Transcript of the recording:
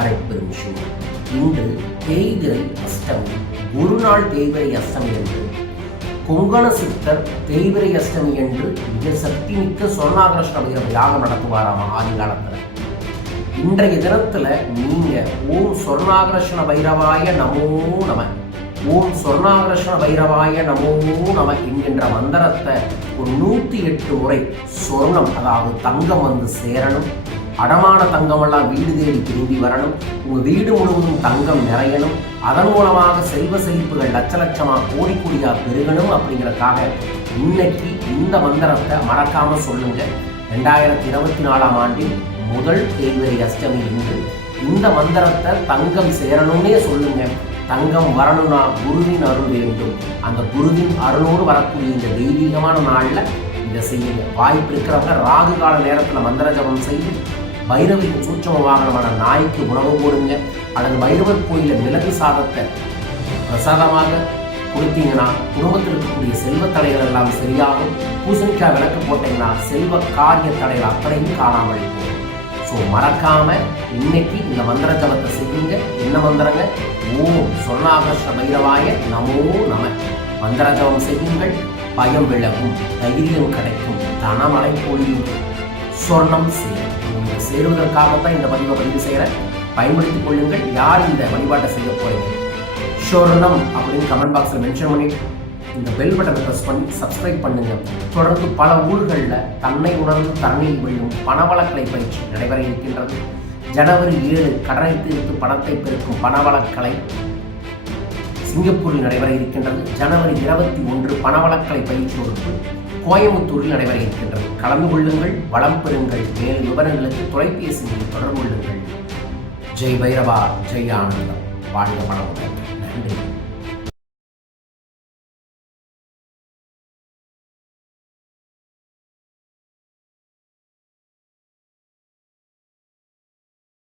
அரைப்பெரும் சிவம் இன்று தேய்திரை அஷ்டமி ஒரு நாள் தேய்திரை அஷ்டமி என்று கொங்கண சித்தர் தேய்பிரை அஷ்டமி என்று மிக சக்தி மிக்க சொர்ணாகிருஷ்ண யாகம் நடத்துவாராம் ஆதி இன்றைய தினத்துல நீங்க ஓம் சொர்ணாகிருஷ்ண பைரவாய நமோ நம ஓம் சொர்ணாகிருஷ்ண பைரவாய நமோ நம என்கின்ற மந்திரத்தை ஒரு நூத்தி எட்டு முறை சொர்ணம் அதாவது தங்கம் வந்து சேரணும். அடமான தங்கமெல்லாம் வீடு தேடி திரும்பி வரணும். உங்கள் வீடு முழுவதும் தங்கம் நிறையணும். அதன் மூலமாக செல்வ செழிப்புகள் லட்ச லட்சமா கோடி கோடியாக பெருகணும் அப்படிங்கறதுக்காக இன்னைக்கு இந்த மந்திரத்தை மறக்காம சொல்லுங்க. ரெண்டாயிரத்தி இருபத்தி நாலாம் ஆண்டில் முதல் தேய்விரை அஷ்டமி இன்று. இந்த மந்திரத்தை தங்கம் சேரணும்னே சொல்லுங்க. தங்கம் வரணும்னா குருவின் அருள் வேண்டும். அந்த குருவின் அருளோடு வரக்கூடிய இந்த தெய்வீகமான நாளில் இதை செய்யுங்க. வாய்ப்பு இருக்கிறவங்க ராகு கால நேரத்தில் மந்திர ஜபம் செய்து பைரவிக்கு சூட்சம வாகனமான நாய்க்கு உணவு போடுங்க. அல்லது பைரவர் கோயில மிளகு சாதத்தை பிரசாதமாக கொடுத்தீங்கன்னா குடும்பத்தில் இருக்கக்கூடிய செல்வ தடைகள் எல்லாம் சரியாகும். பூசணிக்காய் விளக்கு போட்டீங்கன்னா செல்வ காரிய தடைகள் அத்தனையும் காணாமல் போகும். ஸோ மறக்காம இன்னைக்கு இந்த மந்திர ஜபத்தை செய்யுங்க. என்ன மந்திரங்க? ஓம் சொர்ணாகர்ஷ பைரவாய நமோ நம. மந்திர ஜபம் செய்யுங்கள். பயம் விலகும். தைரியம் கிடைக்கும். தனமலை பொழியும். சொர்ணம் சேரும் நீங்க சேருவதற்காகத்தான் இந்த பதிவை பதிவு செய்கிறேன் பயன்படுத்திக் கொள்ளுங்கள். யார் இந்த வழிபாட்டை செய்ய போறீங்க? ஷோர்ணம் அப்படின்னு கமெண்ட் பாக்ஸில் மென்ஷன் பண்ணிட்டு இந்த பெல் பட்டனை ப்ரெஸ் பண்ணி சப்ஸ்கிரைப் பண்ணுங்க. தொடர்ந்து பல ஊர்களில் தன்னை உணர்ந்து தன்னில் விழும் பணவளக்கலை பயிற்சி நடைபெற இருக்கின்றது. ஜனவரி ஏழு கடனை தீர்த்து பணத்தை பெருக்கும் பணவளக்கலை சிங்கப்பூரில் நடைபெற இருக்கின்றது. ஜனவரி இருபத்தி ஒன்று பணவளக்கலை பயிற்சி வகுப்பு. கோயம்புத்தூரில் நடைபெற கலந்து கொள்ளுங்கள் வளம் பெறுங்கள் மேலும் விவரங்களுக்கு தொலைபேசியில் தொடர்பு கொள்ளுங்கள். ஜெய் பைரவா ஜெய் ஆனந்தம். வாழ்க வளமுடன். நன்றி.